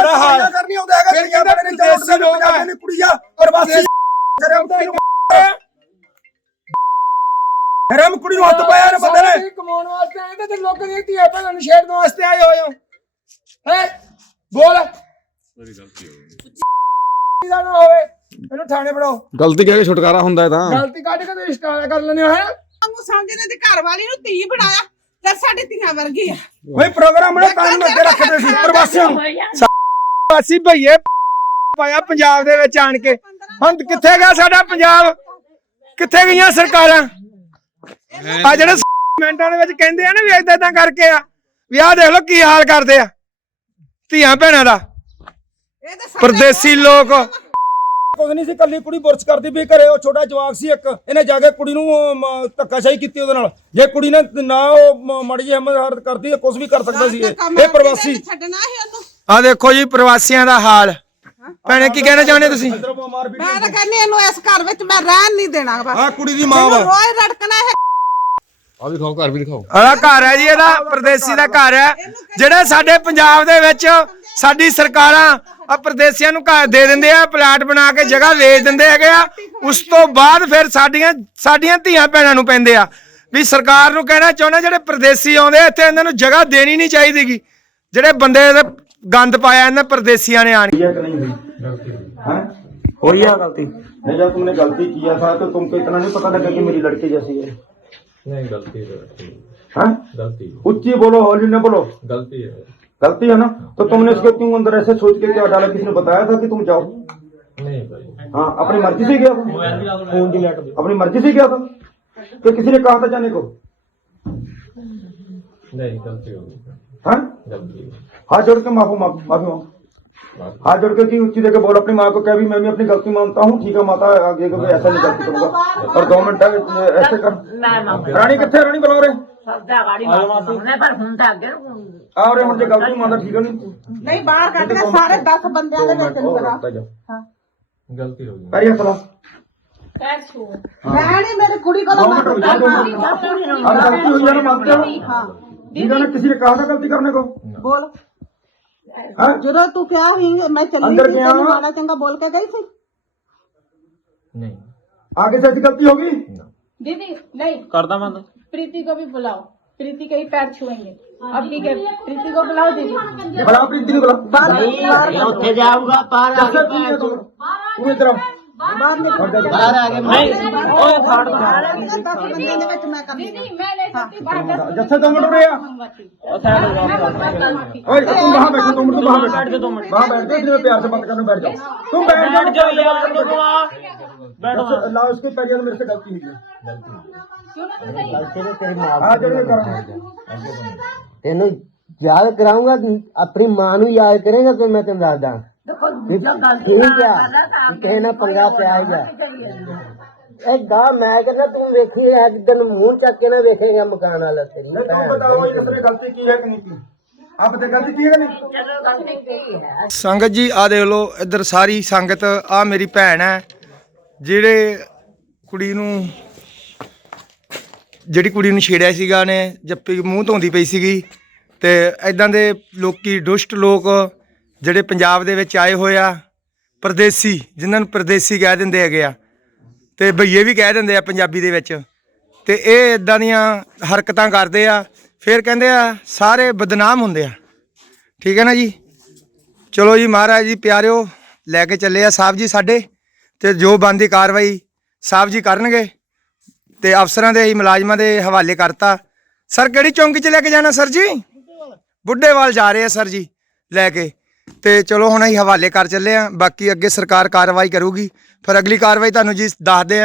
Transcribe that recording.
ਤੇਰਾ ਹਾਲ ਕਰਨੀ ਆਉਂਦਾ ਹੈਗਾ ਫਿਰ ਕਹਿੰਦਾ ਪਰਦੇਸੀ ਲੋਕ ਆ ਨੇ ਕੁੜੀਆਂ ਪ੍ਰਵਾਸੀ ਹਰਾਮ ਕੁੜੀ ਨੂੰ ਹੱਥ ਪਾਇਆ ਨੇ ਬੰਦੇ ਨੇ ਕਮਾਉਣ ਵਾਸਤੇ ਆਏ ਤੇ ਲੋਕਾਂ ਦੀਆਂ ਧੀਆਂ ਭੈਣਾਂ ਨੂੰ ਛੇੜਨ ਵਾਸਤੇ ਆਏ ਹੋਏ ਹੋ ਹੈ ਬੋਲ ਮੇਰੀ ਗਲਤੀ ਹੋ ਗਈ ਨਾ ਹੋਵੇ ਇਹਨੂੰ ਥਾਣੇ ਫੜਾਓ ਗਲਤੀ ਕਹਿ ਕੇ ਛੁਟਕਾਰਾ ਹੁੰਦਾ ਤਾਂ ਗਲਤੀ ਕੱਢ ਕੇ ਤੁਸੀਂ ਇਸ਼ਕਾਰਾ ਕਰ ਲੈਣੇ ਹੋ ਹੈ ਨੂੰ ਸਮਝਦੇ ਤੇ ਘਰ ਵਾਲੀ ਨੂੰ ਧੀ ਬਣਾਇਆ ਤੇ ਸਾਡੀ ਧੀਆਂ ਵਰਗੀ ਆ ਕੋਈ ਪ੍ਰੋਗਰਾਮ ਨੇ ਕਾਨੂੰਨ ਅੱਗੇ ਰੱਖਦੇ ਸੀ ਪ੍ਰਵਾਸੀਆਂ ਨੂੰ ਪ੍ਰਵਾਸੀ ਭਈਏ ਪਾਇਆ ਪੰਜਾਬ ਦੇ ਵਿੱਚ ਆਣ ਕੇ ਹੁਣ ਕਿੱਥੇ ਗਿਆ ਸਾਡਾ ਪੰਜਾਬ ਕਿੱਥੇ ਗਈਆਂ ਸਰਕਾਰਾਂ ਆ ਜਿਹੜੇ ਮਿੰਟਾਂ ਦੇ ਵਿੱਚ ਕਹਿੰਦੇ ਆ ਨਾ ਵੀ ਏਦਾਂ ਏਦਾਂ ਕਰਕੇ ਆ ਵੀ ਆਹ ਦੇਖ ਲਓ ਕੀ ਹਾਲ ਕਰਦੇ ਆ ਧੀਆਂ ਭੈਣਾਂ ਦਾ ਪਰਦੇਸੀ ਲੋਕ ਕੁਝ ਨਹੀਂ ਸੀ ਕੱਲੀ ਕੁੜੀ ਬੁਰਸ਼ ਕਰਦੀ ਵੀ ਘਰੇ ਉਹ ਛੋਟਾ ਜਵਾਕ ਸੀ ਇੱਕ ਇਹਨੇ ਜਾ ਕੇ ਕੁੜੀ ਨੂੰ ਧੱਕਾਸ਼ਾਹੀ ਕੀਤੀ ਉਹਦੇ ਨਾਲ ਜੇ ਕੁੜੀ ਨੇ ਨਾ ਉਹ ਮਾੜੀ ਜਿਹੀ ਹਿੰਮਤ ਕਰਦੀ ਕੁਝ ਵੀ ਕਰ ਸਕਦਾ ਸੀ ਇਹ ਪ੍ਰਵਾਸੀ ਛੱਡਣਾ ਸੀ ਉਹਨੂੰ ਆ ਦੇਖੋ ਜੀ ਪ੍ਰਵਾਸੀਆਂ ਦਾ ਹਾਲ ਭੈਣੇ ਕੀ ਕਹਿਣਾ ਚਾਹੁੰਦੇ ਤੁਸੀਂ ਮੈਂ ਤਾਂ ਕਹਿੰਦੀ ਇਹਨੂੰ ਇਸ ਘਰ ਵਿੱਚ ਮੈਂ ਰਹਿਣ ਨਹੀਂ ਦੇਣਾ ਬਸ ਆ ਕੁੜੀ ਦੀ ਮਾਂ ਵਾ ਰੋਜ਼ ਰੜਕਣਾ ਹੈ ਆ ਵੀ ਖਾਓ, ਘਰ ਵੀ ਦਿਖਾਓ। ਆਹ ਘਰ ਹੈ ਜੀ ਇਹਦਾ ਪਰਦੇਸੀ ਦਾ ਘਰ ਹੈ ਜਿਹੜੇ ਸਾਡੇ ਪੰਜਾਬ ਦੇ ਵਿੱਚ ਸਾਡੀ ਸਰਕਾਰਾਂ ਆ ਪਰਦੇਸੀਆਂ ਨੂੰ ਘਰ ਦੇ ਦਿੰਦੇ ਆ ਪਲਾਟ ਬਣਾ ਕੇ ਜਗ੍ਹਾ ਵੇਚ ਦਿੰਦੇ ਹੈਗੇ ਆ ਉਸ ਤੋਂ ਬਾਅਦ ਫਿਰ ਸਾਡੀਆਂ ਧੀਆਂ ਭੈਣਾਂ ਨੂੰ ਪੈਂਦੇ ਆ ਵੀ ਸਰਕਾਰ ਨੂੰ ਕਹਿਣਾ ਚਾਹੁੰਦਾ ਜਿਹੜੇ ਪਰਦੇਸੀ ਆਉਂਦੇ ਇੱਥੇ ਇਹਨਾਂ ਨੂੰ ਜਗ੍ਹਾ ਦੇਣੀ ਨਹੀਂ ਚਾਹੀਦੀਗੀ ਜਿਹੜੇ ਬੰਦੇ ਦੇ ਗੰਦ ਪਾਇਆ ਇਹਨਾਂ ਪਰਦੇਸੀਆਂ ने आने हो गया गलती नहीं जब तुमने गलती किया था तो तुमको इतना नहीं पता लगा कि मेरी लड़की जैसी है नहीं गलती हाँ गलती उच्ची बोलो हौली न बोलो गलती है गलती है ना तो तुमने इसको क्यों अंदर ऐसे सोच के क्या डाला किसने बताया था कि तुम जाओ नहीं भाई हाँ अपनी मर्जी से गया था अपनी मर्जी से गया था तो किसी ने कहा था जाने को नहीं गलती हो गई हाँ गलती हाथ जोड़ के माफी मांगो हाथ जोड़ के उच्ची देके बोल अपनी माँ को क्या भी मैं भी अपनी गलती मानता हूँ ठीक है माता आगे को भी ऐसा नहीं गलती करूंगा और 2 मिनट ऐसे कर रानी कितने रानी बुलाओ रे आओ रे मुझे गलती मानता ठीक है ਨਹੀਂ ਬਾਹਰ ਕੱਢ ਕੇ ਸਾਰੇ 10 ਬੰਦਿਆਂ ਦੇ ਵਿੱਚ ਨਹੀਂ ਕਰਾ ਹਾਂ गलती हो गई अरे चलो ਮੈਂ ਨਹੀਂ ਮੇਰੀ ਕੁੜੀ ਕੋਲੋਂ अब गलती हुई है ना मानते हो ਹਾਂ ठीक है ना किसी ने कहा था गलती करने को ਬੋਲ हाँ? ਜਦੋਂ ਤੂੰ ਕਿਹਾ ਸੀ ਮੈਂ ਚੱਲੀ अंदर ਸੀ गया ਤੈਨੂੰ ਮਾੜਾ ਚੰਗਾ ਬੋਲ ਕੇ ਗਈ ਸੀ नहीं आगे से ऐसी गलती होगी दीदी नहीं करदा मन प्रीति को भी बुलाओ प्रीति के ही पैर छुएंगे अब ठीक है प्रीति को बुलाओ दीदी बड़ा प्रीति ने बोला ਉੱਥੇ ਜਾਊਗਾ ਪਾਰ कैसे तुम ये तुम इधर आओ ਬਾਹਰ ਆ गए नहीं ओए फाड़ 10 ਬੰਦਿਆਂ ਦੇ ਵਿੱਚ ਮੈਂ ਕਰਨੀ दीदी मैं ले सकती बाहर जैसे 2 मिनट रहे ओए तुम वहाँ बैठो 2 मिनट वहाँ बैठो वहाँ बैठ जाओ इसलिए प्यार से बात करने बैठ जाओ तुम बैठ जाओ यार बैठो अल्लाह उसके पैर मेरे से गलती हुई है तेन याद कराऊंगा अपनी मां नू याद करेगा तो मैं तेन दसदा ठीक है किसी ने पंगा पिया है गा मैं कहना तू वेखी एक दिन मुंह चक के ना वेखेगा मकान वाला बताओ इसने गलती की है कि नहीं की आप बता गलती की है कि नहीं ਸੰਗਤ ਜੀ ਆ ਦੇਖ ਲਓ ਇੱਧਰ ਸਾਰੀ ਸੰਗਤ ਆ ਮੇਰੀ ਭੈਣ ਹੈ ਜਿਹੜੀ ਕੁੜੀ ਨੂੰ ਛੇੜਿਆ ਸੀਗਾ ਨੇ ਜੱਪੀ ਮੂੰਹ ਧੋਂਦੀ ਪਈ ਸੀਗੀ ਤੇ ਇਦਾਂ ਦੇ ਲੋਕੀ ਦੁਸ਼ਟ ਲੋਕ ਜਿਹੜੇ ਪੰਜਾਬ ਦੇ ਵਿੱਚ ਆਏ ਹੋਏ ਆ ਪਰਦੇਸੀ ਜਿਨ੍ਹਾਂ ਨੂੰ ਪਰਦੇਸੀ ਕਹਿ ਦਿੰਦੇ ਹੈਗੇ ਆ ਤੇ ਭਈਏ ਵੀ ਕਹਿ ਦਿੰਦੇ ਆ ਪੰਜਾਬੀ ਦੇ ਵਿੱਚ ਤੇ ਇਹ ਇਦਾਂ ਦੀਆਂ ਹਰਕਤਾਂ ਕਰਦੇ ਆ ਫਿਰ ਕਹਿੰਦੇ ਆ ਸਾਰੇ ਬਦਨਾਮ ਹੁੰਦੇ ਆ ਠੀਕ ਹੈ ਨਾ ਜੀ ਚਲੋ ਜੀ ਮਹਾਰਾਜ ਜੀ ਪਿਆਰਿਓ ਲੈ ਕੇ ਚੱਲੇ ਆ ਸਾਹਿਬ ਜੀ ਸਾਡੇ ਤੇ ਜੋ ਬਣਦੀ ਕਾਰਵਾਈ ਸਾਹਿਬ ਜੀ ਕਰਨਗੇ ਤੇ ਅਫਸਰਾਂ ਦੇ ਮੁਲਾਜ਼ਮਾਂ ਦੇ ਹਵਾਲੇ ਕਰਤਾ ਸਰ ਕਿਹੜੀ ਚੌਂਕੀ 'ਚ ਲੈ ਕੇ ਜਾਣਾ ਸਰ ਜੀ ਬੁੱਢੇਵਾਲ ਜਾ ਰਹੇ ਆ ਸਰ ਜੀ ਲੈ ਕੇ ਤੇ ਚਲੋ ਹੁਣ ਅਸੀਂ ਹਵਾਲੇ ਕਰ ਚੱਲੇ ਆ ਬਾਕੀ ਅੱਗੇ ਸਰਕਾਰ ਕਾਰਵਾਈ ਕਰੂਗੀ ਫਿਰ ਅਗਲੀ ਕਾਰਵਾਈ ਤੁਹਾਨੂੰ ਜੀ ਦੱਸਦੇ ਆ